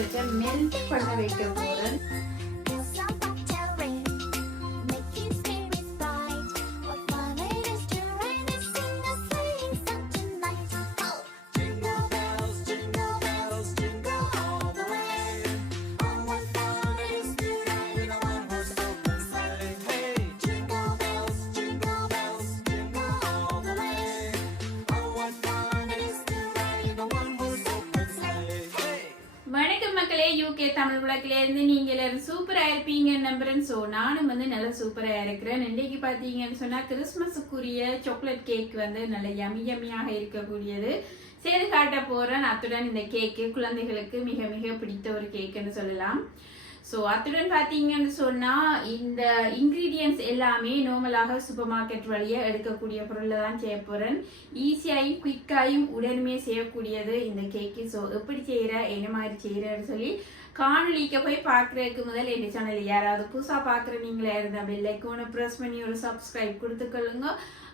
சாக்லேட்டை மெல்ட் பண்ண வைக்க போறேன். யூகே தமிழ் விளக்கில இருந்து நீங்க எல்லாரும் சூப்பரா இருப்பீங்க நம்புறேன். ஸோ நானும் வந்து நல்லா சூப்பரா இருக்கிறேன். இன்னைக்கு பாத்தீங்கன்னு சொன்னா கிறிஸ்துமஸுக்குரிய சாக்லேட் கேக் வந்து நல்ல யமியாக இருக்கக்கூடியது செய்து காட்ட போறேன். அத்துடன் இந்த கேக்கு குழந்தைகளுக்கு மிக மிக பிடித்த ஒரு கேக்குன்னு சொல்லலாம். ஸோ அத்துடன் பார்த்தீங்கன்னு சொன்னால் இந்த இன்க்ரீடியன்ட்ஸ் எல்லாமே நார்மலாக சூப்பர் மார்க்கெட் வழியாக எடுக்கக்கூடிய பொருளை தான் செய்ய போகிறேன். ஈஸியாகவும் குயிக்காயும் உடனுமே செய்யக்கூடியது இந்த கேக்கு. ஸோ எப்படி செய்கிற என்ன மாதிரி செய்கிறேன்னு சொல்லி காணொலிக்க போய் பார்க்குறதுக்கு முதல் என் சேனல் யாராவது புதுசாக பார்க்குற நீங்களே இருந்தால் பெல் ஐக்கானை ப்ரெஸ் பண்ணி ஒரு சப்ஸ்கிரைப் கொடுத்துக்கொள்ளுங்க.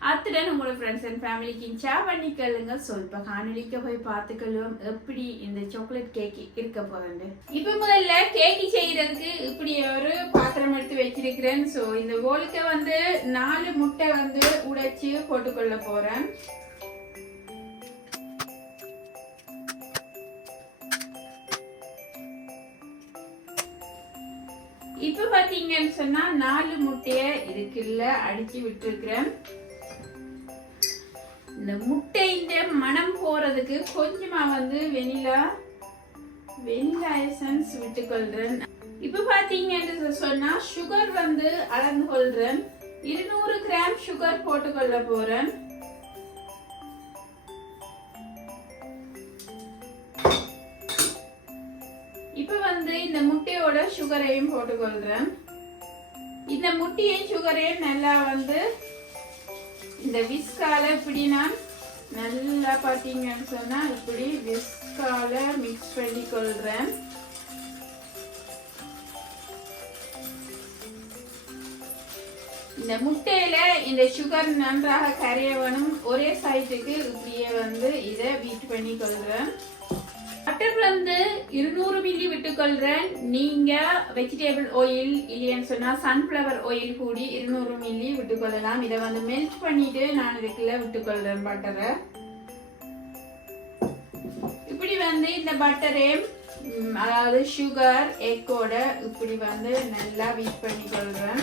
அத்துடன் உங்களோட ஃப்ரெண்ட்ஸ் அண்ட் ஃபேமிலிக்கு ஷேர் பண்ணிக்கொள்ளுங்க. ஸோ இப்போ காணொலிக்க போய் பார்த்துக்கொள்ளுவோம் எப்படி இந்த சாக்லேட் கேக்கு இருக்க போகுது. இப்போ முதல்ல கேக்கு செய்யறதுக்கு இப்படி ஒரு பாத்திரம் எடுத்து வச்சிருக்கிறேன். ஸோ இந்த போலுக்கு வந்து 4 முட்டை வந்து உடைச்சு போட்டுக்கொள்ள போறேன். இப்ப பாத்தீங்கன்னு சொன்னா 4 முட்டைய இதுக்குள்ள அடிச்சு விட்டுருக்கிறேன். இந்த முட்டையின் மனம் போறதுக்கு கொஞ்சமா வந்து வெனிலா எசன்ஸ் விட்டுக்கொள்றேன். இப்ப பாத்தீங்கன்னு சொன்னா சுகர் வந்து அளந்து கொள்றேன். 200 கிராம் சுகர் போட்டுக்கொள்ள போறேன். இப்ப வந்து இந்த முட்டையோட சுகரையும் போட்டுக்கொள்றேன். இந்த முட்டையும் சுகரையும் நல்லா வந்து இந்த விஸ்கால இப்படி நான் நல்லா பாத்தீங்கன்னு சொன்னா இப்படி விஸ்கால மிக்ஸ் பண்ணி கொள்றேன். இந்த முட்டையில இந்த சுகர் நன்றாக கரைய வேணும். ஒரே சைட்டுக்கு இப்படியே வந்து இதை பீட் பண்ணி கொள்றேன். பட்டர் வந்து 200 மில்லி விட்டுக்கொள்றேன். நீங்க வெஜிடபிள் ஆயில் இல்லைன்னு சொன்னா சன்ஃபிளவர் ஆயில் கூடி 200 மில்லி விட்டுக்கொள்ளலாம். இதை வந்து மெல்ட் பண்ணிட்டு நான் இதுக்குள்ள விட்டுக்கொள்றேன் பட்டரை. இப்படி வந்து இந்த பட்டரே அதாவது சுகர் எக்கோட இப்படி வந்து நல்லா பீட் பண்ணி கொள்றேன்.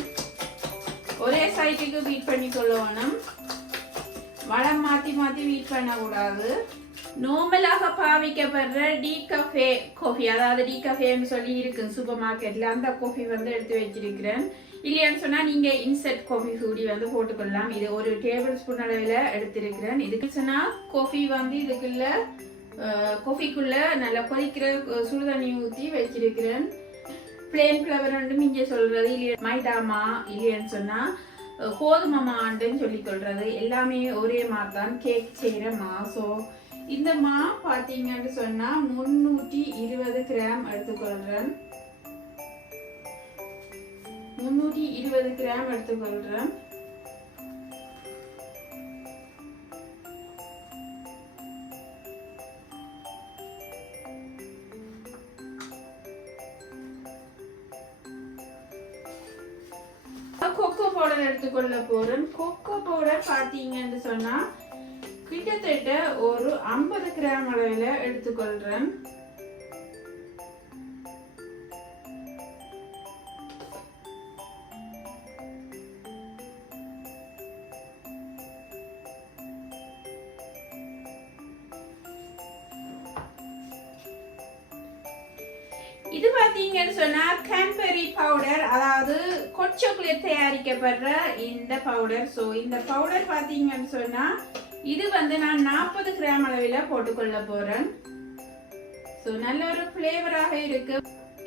ஒரே சைட்டுக்கு பீட் பண்ணி கொள்ளணும். வளம் மாத்தி மாத்தி பீட் பண்ண கூடாது. நார்மலாக பாவிக்கப்படுற டீகஃபே காஃபி, அதாவது டீகஃபேன்னு சொல்லி இருக்கு சூப்பர் மார்க்கெட்ல, அந்த காஃபி வந்து எடுத்து வச்சிருக்கிறேன். இல்லையான்னு சொன்னா நீங்க இன்செட் காஃபி கூடி வந்து போட்டுக்கொள்ளலாம். இது ஒரு டேபிள் ஸ்பூன் அளவில் எடுத்திருக்கிறேன். இதுக்கு சொன்னா காஃபி வந்து இதுக்குள்ள காஃபிக்குள்ள நல்லா கொதிக்கிற சுடுதண்ணி ஊற்றி வச்சிருக்கிறேன். பிளேன் ஃப்ளவர் வந்து இங்கே சொல்றது இல்லையா மைதாமா இல்லையான்னு சொன்னா கோதுமை மாண்டுன்னு சொல்லி கொள்றது எல்லாமே ஒரே மாதான் கேக் செய்யற மா. ஸோ இந்த மா பாத்தீங்கன்னு சொன்னா 320 கிராம் எடுத்துக்கொள்றேன். 320 கிராம் எடுத்துக்கொள்றேன். கொக்கோ பவுடர் எடுத்துக்கொள்ள போறேன். கொக்கோ பவுடர் பாத்தீங்கன்னு சொன்னா கிட்டத்தட்ட ஒரு 50 கிராம் அளவில் எடுத்துக்கொள்றேன். இது பாத்தீங்கன்னு சொன்னா கேன்பெரி பவுடர், அதாவது ஹாட் சாக்லேட் தயாரிக்கப்படுற இந்த பவுடர். ஸோ இந்த பவுடர் பாத்தீங்கன்னு சொன்னா இது வந்து நான் 40 கிராம் அளவில் போட்டுக்கொள்ள போறேன். ஸோ நல்ல ஒரு ஃபிளேவராக இருக்கு.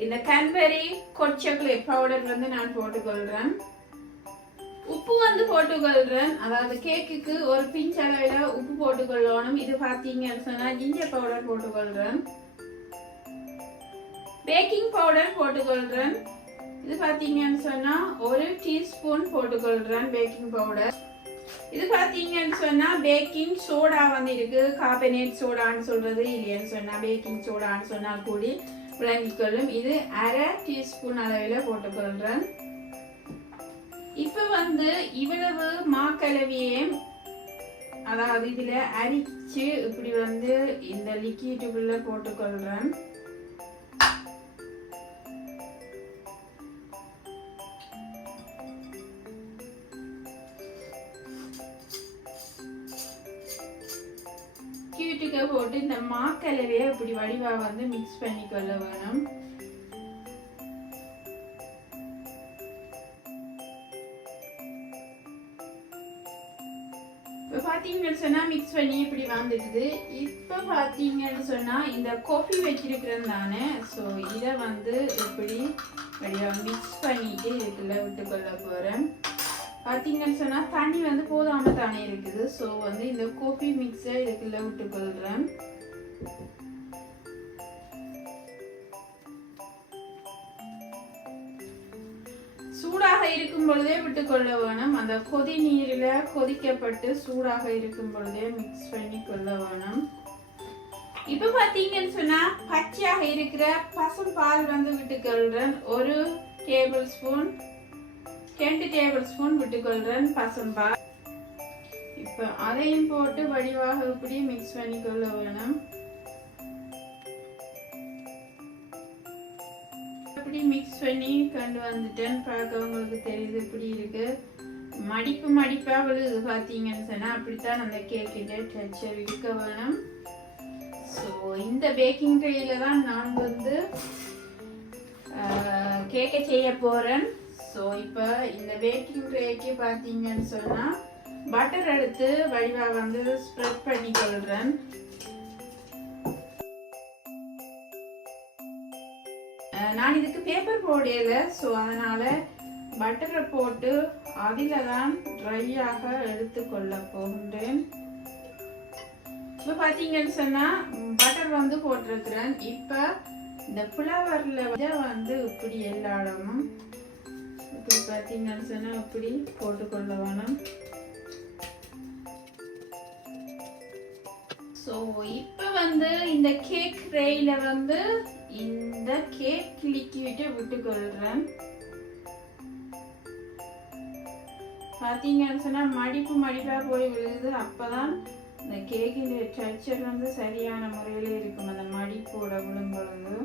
இந்த கேன்பெரி ஹாட் சாக்லேட் பவுடர் வந்து நான் போட்டுக்கொள்றேன். உப்பு வந்து போட்டுக்கொள்றேன். அதாவது கேக்குக்கு ஒரு பிஞ்ச் அளவில் உப்பு போட்டுக்கொள்ளணும். இது பாத்தீங்கன்னு சொன்னா ஜிஞ்சர் பவுடர் போட்டுக்கொள்றேன். பேக்கிங் பவுடர் போட்டுக்கொள்றேன். இது பாத்தீங்கன்னு சொன்னா 1 டீஸ்பூன் போட்டுக்கொள்றேன் பேக்கிங் பவுடர். இது பாத்தீங்கன்னு சொன்னா பேக்கிங் சோடா வந்து இருக்கு. கார்பனேட் சோடான்னு சொல்றது இல்லையான்னு சொன்னா பேக்கிங் சோடான்னு சொன்னா கூடி விளங்கிக்கொள்ளும். இது 1/2 டீஸ்பூன் அளவில் போட்டுக்கொள்றேன். இப்ப இவ்வளவு மாக்கலவையே அதாவது இதுல அரிச்சு இப்படி இந்த லிக்விடுக்குள்ள போட்டுக்கொள்றேன். லிக்விடுக்கு போட்டு இந்த மாக்கலவையை இப்படி வடிவா மிக்ஸ் பண்ணிக்கொள்ள வேணும். பாத்தீங்கன்னு சொன்னா மிக்ஸ் பண்ணி இப்படி வந்துடுது. இப்ப பாத்தீங்கன்னு சொன்னா இந்த காஃபி வச்சிருக்கிறேன் தானே, ஸோ இதை இப்படி மிக்ஸ் பண்ணிட்டு இதுக்குள்ள விட்டுக்கொள்ள போறேன். பாத்தீங்கன்னு சொன்னா தண்ணி போதாம தானே இருக்குது. ஸோ இந்த காஃபி மிக்ஸை இதுக்குள்ள விட்டுக்கொள்றேன். சூடாக இருக்கும் பொழுதே விட்டுக்கொள்ள வேணும். அந்த கொதி நீரில் கொதிக்கப்பட்டு சூடாக இருக்கும் பொழுதே மிக்ஸ் பண்ணி கொள்ள வேணும். இப்ப பாத்தீங்கன்னு சொன்னா பச்சையாக இருக்கிற பசும் பால் விட்டுக்கொள்றேன். 1 டேபிள் ஸ்பூன் 2 டேபிள் ஸ்பூன் விட்டுக்கொள்றேன் பசும் பால். இப்ப அதையும் போட்டு வடிவாக இப்படி மிக்ஸ் பண்ணி கொள்ள வேணும். இப்படி மிக்ஸ் பண்ணி கொண்டு வந்துட்டேன். பார்க்க உங்களுக்கு தெரியுது இப்படி இருக்கு. மடிப்பா விழுது பாத்தீங்கன்னு சொன்னா அப்படித்தான் அந்த கேக்கிட்ட டெக்ஸ்சர் இருக்க வேணும். ஸோ இந்த பேக்கிங் ட்ரேல தான் நான் கேக்கை செய்ய போறேன். ஸோ இப்போ இந்த பேக்கிங் ட்ரேக்கு பாத்தீங்கன்னு சொன்னா பட்டர் எடுத்து வடிவா ஸ்ப்ரெட் பண்ணி கொள்றேன். நான் இதுக்கு பேப்பர் போடல, ஸோ அதனால பட்டரை போட்டு அதில தான் ட்ரையாக எடுத்துக்கொள்ள போகின்றேன். இப்போ பார்த்தீங்கன்னு சொன்னால் பட்டர் போட்டிருக்கிறேன். இப்போ இந்த ஃப்ளவரில் இப்படி எல்லா இடமும் இப்படி பார்த்தீங்கன்னு சொன்னால் இப்படி போட்டுக்கொள்ள வேணும். ஸோ இப்போ இந்த கேக் ட்ரேயில் இந்த கேக் லிக்விட்டை விட்டுக்கொள்றேன். பாத்தீங்கன்னு சொன்னா மடிப்பா போய் விழுது. அப்பதான் இந்த கேக்கின் டெக்ஸ்சர் சரியான முறையில இருக்கும். அந்த மடிப்போட விழும் பொழுது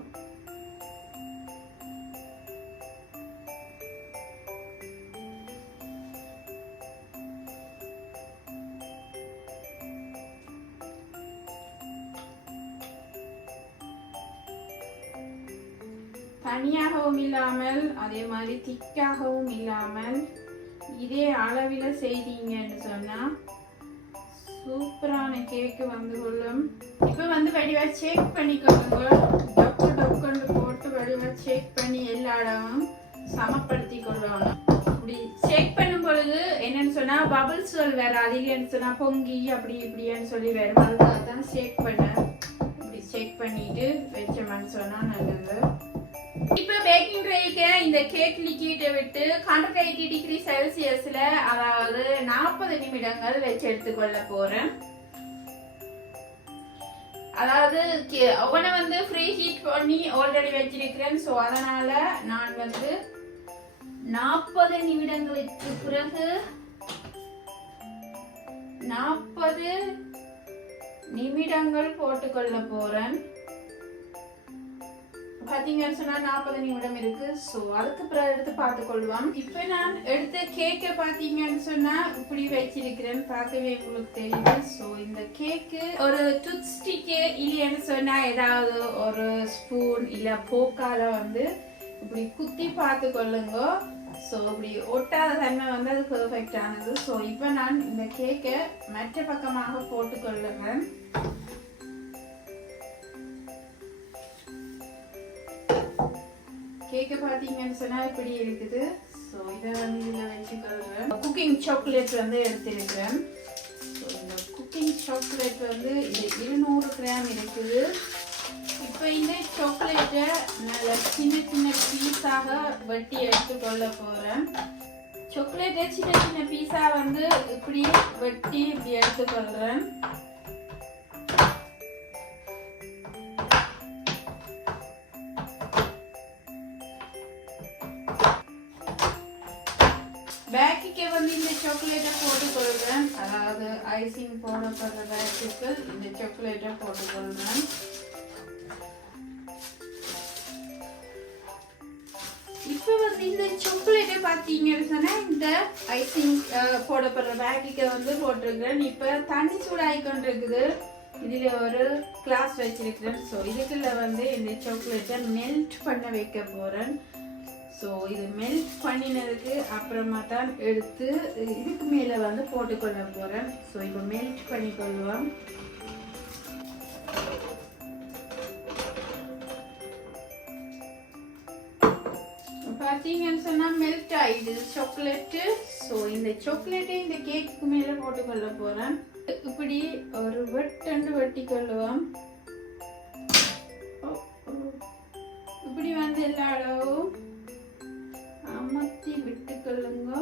தனியாகவும் இல்லாமல் அதே மாதிரி திக்காகவும் இல்லாமல் இதே அளவில் செய்தீங்கன்னு சொன்னா சூப்பரான கேக்கு கொள்ளும். இப்போ வடிவா செக் பண்ணிக்கொள்ளுங்க. டொக்குன்னு போட்டு வடிவா செக் பண்ணி எல்லா இடமும் சமப்படுத்தி கொள்ளணும். இப்படி செக் பண்ணும் பொழுது என்னன்னு சொன்னா பபிள்ஸ்கள் வேற அதிகம்னு சொன்னா பொங்கி அப்படி இப்படின்னு சொல்லி வேற தான் செக் பண்ண. இப்படி செக் பண்ணிட்டு வச்சோம்னு சொன்னா நல்லது. இப்போ பேக்கிங் ட்ரேக்கு இந்த கேக் லிக்விட்டை விட்டு 180 டிகிரி செல்சியஸ்ல அதாவது 40 நிமிடங்கள் வச்சு எடுத்துக்கொள்ள போறேன். அதாவது அவனை ஃப்ரீ ஹீட் பண்ணி ஆல்ரெடி வச்சிருக்கிறேன். ஸோ அதனால நான் 40 நிமிடங்களுக்கு பிறகு 40 நிமிடங்கள் போட்டுக்கொள்ள போறேன். பாத்தீங்கன்னு சொன்னா 40 நிமிடம் இருக்கு. ஸோ அதுக்கு பிறகு எடுத்து பார்த்துக்கொள்வோம். இப்போ நான் எடுத்த கேக்கை பாத்தீங்கன்னு சொன்னா இப்படி வச்சிருக்கிறேன். பார்க்கவே உங்களுக்கு தெரியுது. ஸோ இந்த கேக்கு ஒரு டூத் ஸ்டிக்கு இல்லைன்னு சொன்னா ஏதாவது ஒரு ஸ்பூன் இல்ல போக்கால இப்படி குத்தி பார்த்து கொள்ளுங்க. ஸோ இப்படி ஒட்டாத தன்மை அது பெர்ஃபெக்ட் ஆனது. ஸோ இப்போ நான் இந்த கேக்கை மற்ற பக்கமாக போட்டுக்கொள்ளுறேன். கேக்க பாத்தீங்கன்னு சொன்னா இப்படி இருக்குது. ஸோ இதை இதில் வச்சுக்கொள்றேன். குக்கிங் சாக்லேட் எடுத்திருக்கிறேன். ஸோ இந்த குக்கிங் சாக்லேட் இது 200 கிராம் இருக்குது. இப்போ இந்த சாக்லேட்டை நல்ல சின்ன பீஸாக வெட்டி எடுத்துக்கொள்ள போறேன். சாக்லேட்டை சின்ன பீஸா இப்படி வெட்டி இப்படி எடுத்துக்கொள்றேன். சாக்லேட்டை போட்டுக்கொள்கிறேன். அதாவது ஐசிங் போடப்படுற பேக்குக்கு இந்த சாக்லேட்டை போட்டுக்கொள்கிறேன். இப்போ வந்து இந்த சாக்லேட்டை பார்த்தீங்கன்னு சொன்னால் இந்த ஐசிங் போடப்படுற பேக்குக்கு வந்து போட்டிருக்கிறேன். இப்போ தண்ணி சூடாகிக்கொண்டு இருக்குது. இதில் ஒரு கிளாஸ் வச்சிருக்கிறேன். ஸோ இதுக்குள்ள வந்து இந்த சாக்லேட்டை மெல்ட் பண்ண வைக்க போகிறேன். ஸோ இது மெல்ட் பண்ணினதுக்கு அப்புறமா தான் எடுத்து இதுக்கு மேலே வந்து போட்டுக்கொள்ள போகிறேன். ஸோ இப்போ மெல்ட் பண்ணிக்கொள்வோம். பார்த்தீங்கன்னு சொன்னால் மெல்ட் ஆகிடுது சாக்லேட்டு. ஸோ இந்த சாக்லேட்டை இந்த கேக்கு மேலே போட்டுக்கொள்ள போகிறேன். இப்படி ஒரு வெட்டி கொள்ளுவோம். இப்படி வந்து எல்லா அளவும் அமர்த்தி விட்டு கொள்ளுங்க.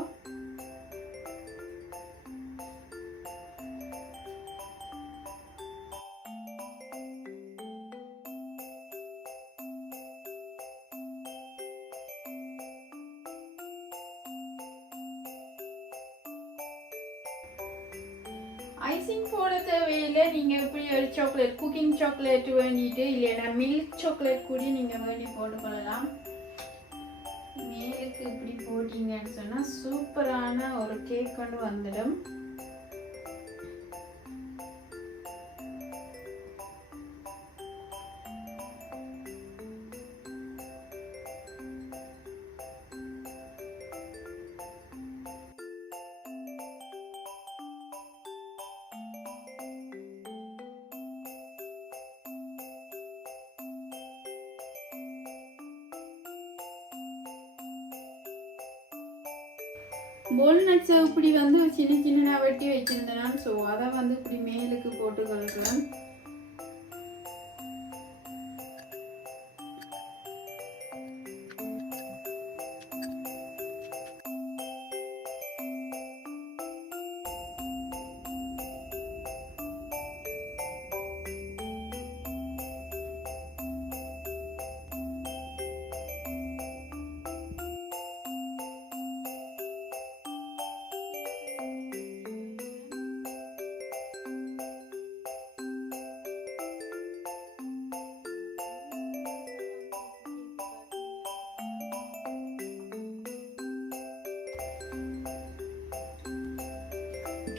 ஐசிங் போட தேவையில்லை. நீங்கள் இப்படி ஒரு சாக்லேட் குக்கிங் சாக்லேட் வேண்டிட்டு இல்லைன்னா மில்க் சாக்லேட் கூட நீங்கள் வேண்டி போட்டுக்கொள்ளலாம். மேலுக்கு இப்படி போட்டிங்கன்னு சொன்னால் சூப்பரான ஒரு கேக் கொண்டு வந்துடும். வால்நட்ஸை இப்படி வந்து சின்ன சின்ன வெட்டி வச்சிருந்தேன். ஸோ அதை வந்து இப்படி மேலுக்கு போட்டு கலக்கிறேன்.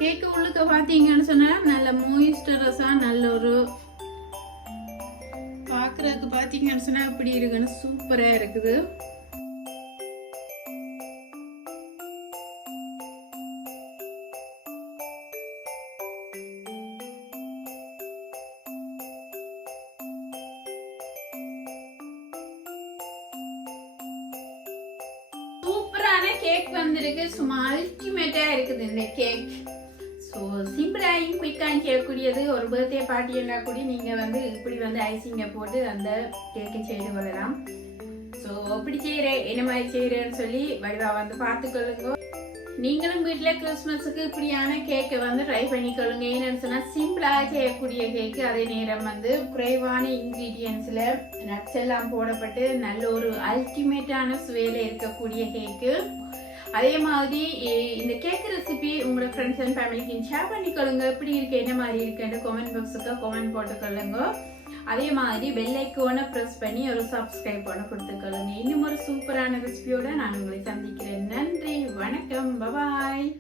கேக்கு உள்ளுக்க பார்த்தீங்கன்னு சொன்னால் நல்ல மாய்ஸ்சரைஸாக நல்ல ஒரு பார்க்குறதுக்கு பார்த்தீங்கன்னு சொன்னால் இப்படி இருக்குன்னு சூப்பராக இருக்குது. சூப்பரான கேக் வந்திருக்கு. சும்மா அல்டிமேட்டாக இருக்குது இந்த கேக். ஸோ சிம்பிளாகவும் குயிக்காகவும் செய்யக்கூடியது. ஒரு பர்த்டே பார்ட்டி என்ன கூட நீங்கள் வந்து இப்படி வந்து ஐசிங்கை போட்டு அந்த கேக்கை செய்து கொள்ளலாம். ஸோ எப்படி செய்கிறேன் என்ன மாதிரி செய்கிறேன்னு சொல்லி வடிவாக வந்து பார்த்துக்கொள்ளுங்க. நீங்களும் வீட்டில் கிறிஸ்மஸுக்கு இப்படியான கேக்கை வந்து ட்ரை பண்ணிக்கொள்ளுங்க. ஏன்னு சொன்னால் சிம்பிளாக செய்யக்கூடிய கேக்கு, அதே நேரம் வந்து குறைவான இன்க்ரீடியன்ஸில் நட்ஸ் எல்லாம் போடப்பட்டு நல்ல ஒரு அல்டிமேட்டான சுவையில் இருக்கக்கூடிய கேக்கு. அதே மாதிரி இந்த கேக் ரெசிபி உங்களோட ஃப்ரெண்ட்ஸ் அண்ட் ஃபேமிலிக்கு ஷேர் பண்ணிக்கொள்ளுங்க. எப்படி இருக்கு என்ன மாதிரி இருக்குன்னு கமெண்ட் பாக்ஸுக்கு கமெண்ட் போட்டுக்கொள்ளுங்க. அதே மாதிரி பெல் ஐக்கானை ப்ரெஸ் பண்ணி ஒரு சப்ஸ்கிரைப் பண்ண கொடுத்துக்கொள்ளுங்க. இன்னும் ஒரு சூப்பரான ரெசிபியோட நான் உங்களை சந்திக்கிறேன். நன்றி, வணக்கம், பாய்.